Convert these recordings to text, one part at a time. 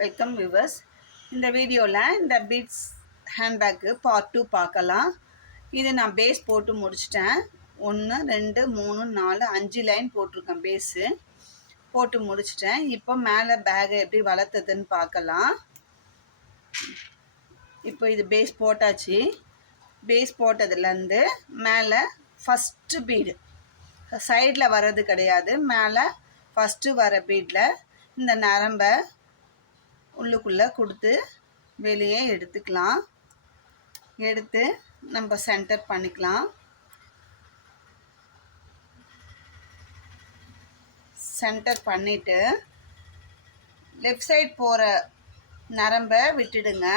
Welcome viewers. இந்த வீடியோவில் இந்த பீட்ஸ் ஹேண்ட்பேக்கு பார்ட் 2 பார்க்கலாம். இது நான் பேஸ் போட்டு முடிச்சிட்டேன். 1 2 3 4 5 லைன் போட்டிருக்கேன். பேஸு போட்டு முடிச்சிட்டேன். இப்போ மேலே பேகை எப்படி வளர்த்ததுன்னு பார்க்கலாம். இப்போ இது பேஸ் போட்டாச்சு. பேஸ் போட்டதுலேருந்து மேலே ஃபஸ்ட்டு பீடு சைடில் வர்றது கிடையாது. மேலே ஃபஸ்ட்டு வர பீடில் இந்த நரம்பை உள்ளுக்குள்ளே கொடுத்து வெளியே எடுத்துக்கலாம். எடுத்து நம்ம சென்டர் பண்ணிக்கலாம். சென்டர் பண்ணிவிட்டு லெஃப்ட் சைட் போகிற நரம்பை விட்டுடுங்க.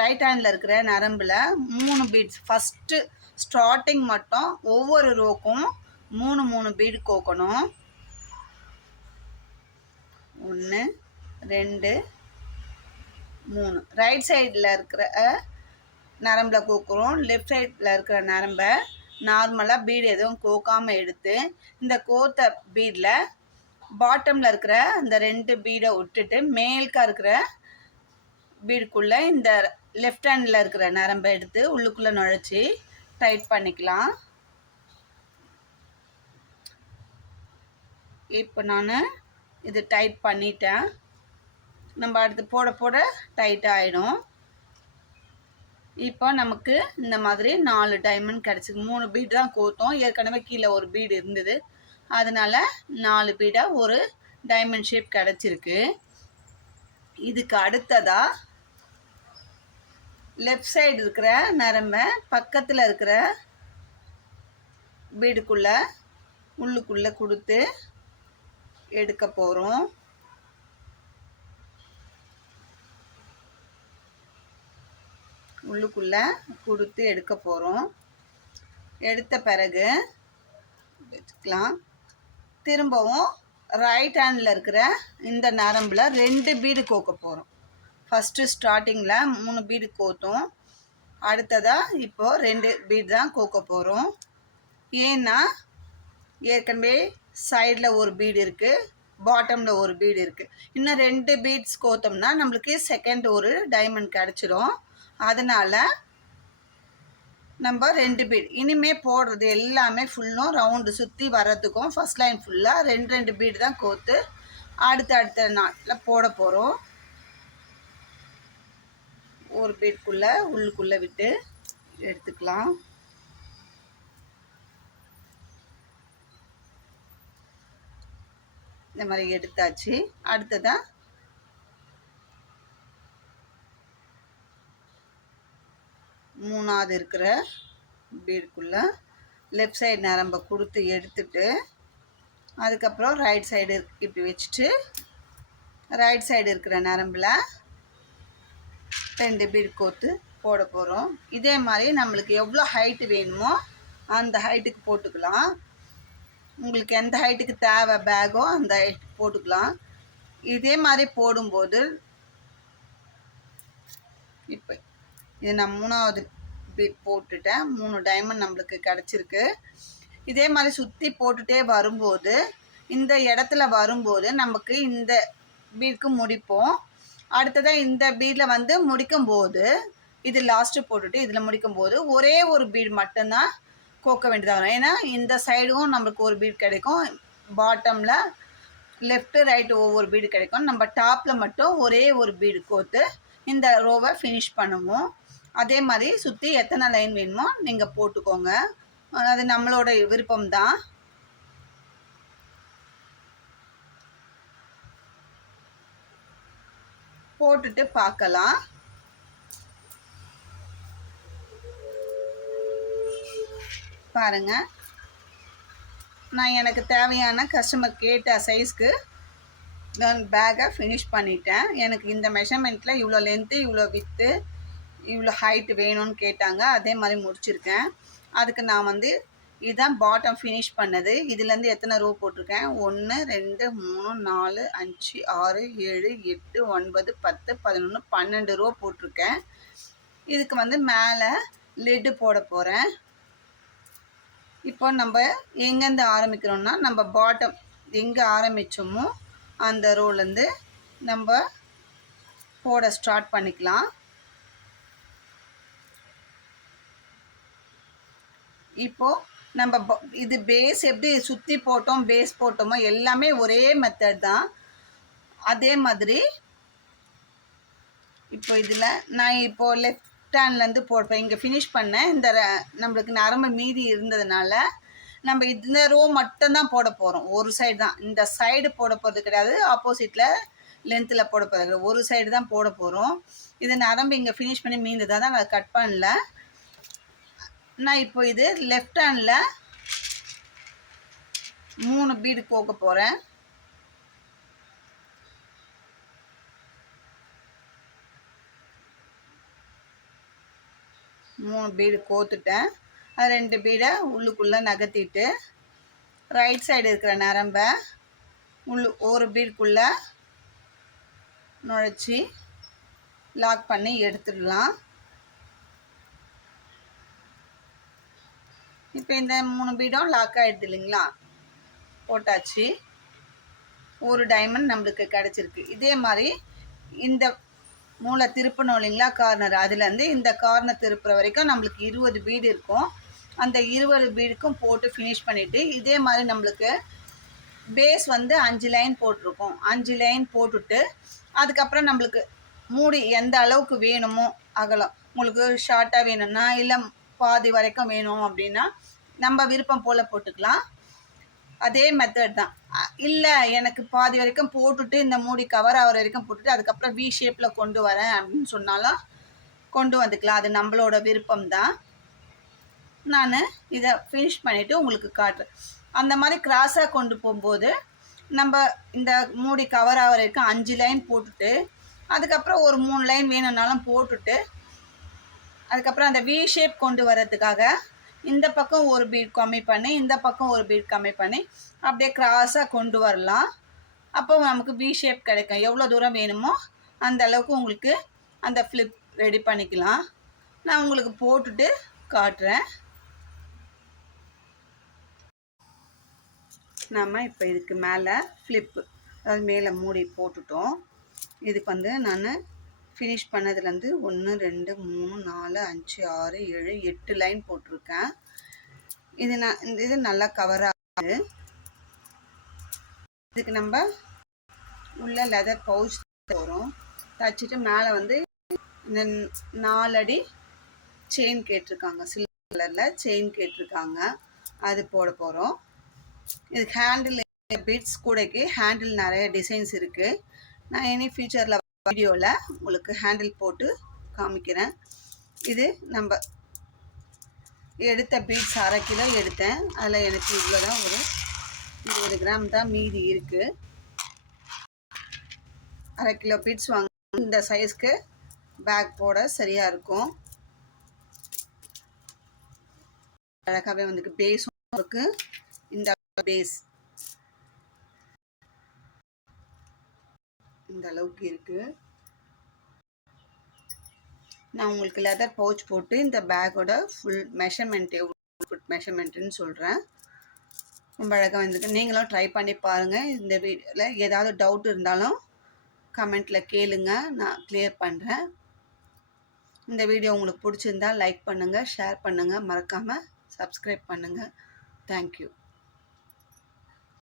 ரைட் ஹேண்டில் இருக்கிற நரம்பில் 3 பீட்ஸ் ஃபஸ்ட்டு ஸ்டார்டிங் மட்டும் ஒவ்வொரு ரோக்கும் 3 பீடு கோக்கணும். 1 2 3 ரைட் சைடில் இருக்கிற நரம்பில் கோக்குறோம். லெஃப்ட் சைடில் இருக்கிற நரம்பை நார்மலாக பீடு எதுவும் கோக்காமல் எடுத்து இந்த கோத்த பீடில் பாட்டமில் இருக்கிற இந்த 2 பீடை விட்டுட்டு மேல்காக இருக்கிற பீடுக்குள்ளே இந்த லெஃப்ட் ஹேண்டில் இருக்கிற நரம்பை எடுத்து உள்ளுக்குள்ளே நுழைச்சி டைட் பண்ணிக்கலாம். இப்போ நான் இது டைட் பண்ணிட்டேன். நம்ம அடுத்து போட போட டைட் ஆகிடும். இப்போ நமக்கு இந்த மாதிரி 4 டைமண்ட் கிடச்சிது. 3 பீடு தான் கோத்தோம். ஏற்கனவே கீழே ஒரு பீடு இருந்தது. அதனால் 4 பீடாக ஒரு டைமண்ட் ஷேப் கிடச்சிருக்கு. இதுக்கு அடுத்ததாக லெஃப்ட் சைடு இருக்கிற நரம்பை பக்கத்தில் இருக்கிற பீடுக்குள்ளே உள்ளுக்குள்ளே கொடுத்து எடுக்க போகிறோம். உள்ளுக்குள்ளே கொடுத்து எடுக்க போகிறோம். எடுத்த பிறகு வச்சுக்கலாம். திரும்பவும் ரைட் ஹேண்டில் இருக்கிற இந்த நரம்பில் 2 பீடு கோக்க போகிறோம். ஃபஸ்ட்டு ஸ்டார்டிங்கில் 3 பீடு கோத்தோம். அடுத்ததாக இப்போது 2 பீடு தான் கோக்க போகிறோம். ஏன்னா ஏற்கனவே சைடில் ஒரு பீடு இருக்குது, பாட்டமில் ஒரு பீடு இருக்குது. இன்னும் 2 பீட்ஸ் கோத்தோம்னா நம்மளுக்கு செகண்ட் ஒரு டைமண்ட் கிடச்சிரும். அதனால் நம்ம 2 பீடு இனிமேல் போடுறது எல்லாமே ஃபுல்லும் ரவுண்டு சுற்றி வர்றதுக்கும் ஃபஸ்ட் லைன் ஃபுல்லாக 2 பீடு தான் கோத்து அடுத்த நாளில் போட போகிறோம். ஒரு பீடுக்குள்ளே உள்ளுக்குள்ளே விட்டு எடுத்துக்கலாம். இந்த மாதிரி எடுத்தாச்சு. அடுத்ததாக மூணாவது இருக்கிற பீடுக்குள்ளே லெஃப்ட் சைடு நரம்பை கொடுத்து எடுத்துட்டு அதுக்கப்புறம் ரைட் சைடு இப்படி வச்சுட்டு ரைட் சைடு இருக்கிற நரம்பில் 2 பீடு கோத்து போட போகிறோம். இதே மாதிரி நம்மளுக்கு எவ்வளோ ஹைட்டு வேணுமோ அந்த ஹைட்டுக்கு போட்டுக்கலாம். உங்களுக்கு எந்த ஹைட்டுக்கு தேவை பேக்கோ அந்த ஹைட்டுக்கு போட்டுக்கலாம். இதே மாதிரி போடும்போது இப்போ இது நான் 3வது பீட் போட்டுட்டேன். 3 டைமண்ட் நம்மளுக்கு கிடச்சிருக்கு. இதே மாதிரி சுற்றி போட்டுகிட்டே வரும்போது இந்த இடத்துல வரும்போது நமக்கு இந்த பீடுக்கு முடிப்போம். அடுத்ததாக இந்த பீடில் முடிக்கும்போது இது லாஸ்ட்டு போட்டுட்டு இதில் முடிக்கும்போது ஒரே ஒரு பீடு மட்டும்தான் கோக்க வேண்டியதாக வரும். ஏன்னா இந்த சைடும் நம்மளுக்கு ஒரு பீடு கிடைக்கும், பாட்டமில் லெஃப்ட்டு ரைட்டு ஒவ்வொரு பீடு கிடைக்கும். நம்ம டாப்பில் மட்டும் ஒரே ஒரு பீடு கோத்து இந்த ரோவை ஃபினிஷ் பண்ணுவோம். அதே மாதிரி சுற்றி எத்தனை லைன் வேணுமோ நீங்கள் போட்டுக்கோங்க. அது நம்மளோட விருப்பம்தான். போட்டுட்டு பார்க்கலாம். பாருங்க, நான் எனக்கு தேவையான கஸ்டமர் கேட்ட சைஸ்க்கு நான் பேக்கை ஃபினிஷ் பண்ணிட்டேன். எனக்கு இந்த மெஷர்மெண்ட்டில் இவ்வளோ லென்த்து, இவ்வளோ வித்து, இவ்வளோ ஹைட்டு வேணும்னு கேட்டாங்க. அதே மாதிரி முடிச்சிருக்கேன். அதுக்கு நான் இதுதான் பாட்டம் ஃபினிஷ் பண்ணது. இதுலேருந்து எத்தனை ரோ போட்டிருக்கேன்? 1 2 3 4 5 6 7 8 9 10 11 12 ரோ போட்டிருக்கேன். இதுக்கு மேலே லிட்டு போட போகிறேன். இப்போ நம்ம எங்கேருந்து ஆரம்பிக்கிறோன்னா நம்ம பாட்டம் எங்கே ஆரம்பித்தோமோ அந்த ரோலேருந்து நம்ம போட ஸ்டார்ட் பண்ணிக்கலாம். இப்போது நம்ம இது பேஸ் எப்படி சுற்றி போட்டோம் பேஸ் போட்டோமோ எல்லாமே ஒரே மெத்தட் தான். அதே மாதிரி இப்போ இதில் நான் இப்போது லெஃப்ட் ஹேண்ட்லேருந்து போடுறேன். இங்கே ஃபினிஷ் பண்ணேன். இந்த நம்மளுக்கு நரம்பு மீதி இருந்ததுனால நம்ம இந்த ரோ மட்டும்தான் போட போகிறோம். ஒரு சைடு தான், இந்த சைடு போட போகிறது கிடையாது. ஆப்போசிட்டில் லென்த்தில் போட போகிறது ஒரு சைடு தான் போட போகிறோம். இது நரம்பு இங்கே ஃபினிஷ் பண்ணி மீந்ததாக தான் நான் கட் பண்ணல. நான் இப்போ இது லெஃப்ட் ஹேண்டில் 3 பீடு கோக்க போகிறேன். மூணு பீடு கோத்துட்டேன். அது 2 பீடை உள்ளுக்குள்ளே நகர்த்திட்டு ரைட் சைடு இருக்கிற நரம்பை ஒரு பீடுக்குள்ளே நுழைச்சி லாக் பண்ணி எடுத்துடலாம். இப்போ இந்த 3 பீடும் லாக் ஆகிடுது இல்லைங்களா, போட்டாச்சு. ஒரு டைமண்ட் நம்மளுக்கு கிடச்சிருக்கு. இதே மாதிரி இந்த மூளை திருப்பணும் இல்லைங்களா, கார்னர், அதுலேருந்து இந்த கார்னர் திருப்புற வரைக்கும் நம்மளுக்கு 20 பீடு இருக்கும். அந்த 20 பீடுக்கும் போட்டு ஃபினிஷ் பண்ணிவிட்டு இதே மாதிரி நம்மளுக்கு பேஸ் வந்து 5 லைன் போட்டிருக்கோம். 5 லைன் போட்டுட்டு அதுக்கப்புறம் நம்மளுக்கு மூடி எந்த அளவுக்கு வேணுமோ அகலம், உங்களுக்கு ஷார்ட்டாக வேணும்னா இல்லை பாதி வரைக்கும் வேணும் அப்படின்னா நம்ம விருப்பம் போல் போட்டுக்கலாம். அதே மெத்தட் தான். இல்லை எனக்கு பாதி வரைக்கும் போட்டுட்டு இந்த மூடி கவர் ஆகிற வரைக்கும் போட்டுட்டு அதுக்கப்புறம் வி ஷேப்பில் கொண்டு வரேன் அப்படின்னு சொன்னாலும் கொண்டு வந்துக்கலாம். அது நம்மளோட விருப்பம் தான். நான் இதை ஃபினிஷ் பண்ணிவிட்டு உங்களுக்கு காட்டுறேன். அந்த மாதிரி கிராஸாக கொண்டு போகும்போது நம்ம இந்த மூடி கவர் ஆகிற வரைக்கும் 5 லைன் போட்டுட்டு அதுக்கப்புறம் ஒரு 3 லைன் வேணும்னாலும் போட்டுட்டு அதுக்கப்புறம் அந்த வி ஷேப் கொண்டு வர்றதுக்காக இந்த பக்கம் ஒரு பீட் கம்மி பண்ணி இந்த பக்கம் ஒரு பீட் கம்மி பண்ணி அப்படியே கிராஸாக கொண்டு வரலாம். அப்போ நமக்கு வி ஷேப் கிடைக்கும். எவ்வளோ தூரம் வேணுமோ அந்த அளவுக்கு உங்களுக்கு அந்த ஃப்ளிப் ரெடி பண்ணிக்கலாம். நான் உங்களுக்கு போட்டுட்டு காட்டுறேன். நம்ம இப்போ இதுக்கு மேலே ஃப்ளிப்பு, அதாவது மேலே மூடி போட்டுட்டோம். இதுக்கு வந்து நான் ஃபினிஷ் பண்ணதுலேருந்து 1 2 3 4 5 6 7 8 லைன் போட்டிருக்கேன். இது நல்லா கவர் ஆகுது. இதுக்கு நம்ம உள்ள லெதர் பவுச் வரும். தச்சுட்டு மேலே வந்து இந்த 4 அடி செயின் கேட்டிருக்காங்க, சில்வர் கலரில் செயின் கேட்டிருக்காங்க, அது போட போகிறோம். இதுக்கு ஹேண்டில் பீட்ஸ் கூடைக்கு ஹேண்டில் நிறைய டிசைன்ஸ் இருக்குது. நான் இனி ஃபியூச்சரில் வீடியோவில் உங்களுக்கு ஹேண்டில் போட்டு காமிக்கிறேன். இது நம்ம எடுத்த பீட்ஸ் 1/2 கிலோ எடுத்தேன். அதில் எனக்கு இவ்வளோ தான், ஒரு 20 கிராம் தான் மீதி இருக்குது. 1/2 கிலோ பீட்ஸ் வாங்க இந்த சைஸ்க்கு பேக் போட சரியாக இருக்கும். அழகாகவே வந்துருக்கு. பேஸும் இருக்குது. இந்த பேஸ் இந்த அளவுக்கு இருக்குது. நான் உங்களுக்கு லெதர் பவுச் போட்டு இந்த பேக்கோட ஃபுல் மெஷர்மெண்ட் எவ்வளோ மெஷர்மெண்ட்டுன்னு சொல்கிறேன். ரொம்ப அழகாக வந்துருக்கு. நீங்களும் ட்ரை பண்ணி பாருங்கள். இந்த வீடியோவில் ஏதாவது டவுட் இருந்தாலும் கமெண்ட்டில் கேளுங்க, நான் கிளியர் பண்ணுறேன். இந்த வீடியோ உங்களுக்கு பிடிச்சிருந்தால் லைக் பண்ணுங்கள், ஷேர் பண்ணுங்கள், மறக்காமல் சப்ஸ்கிரைப் பண்ணுங்கள். தேங்க்யூ.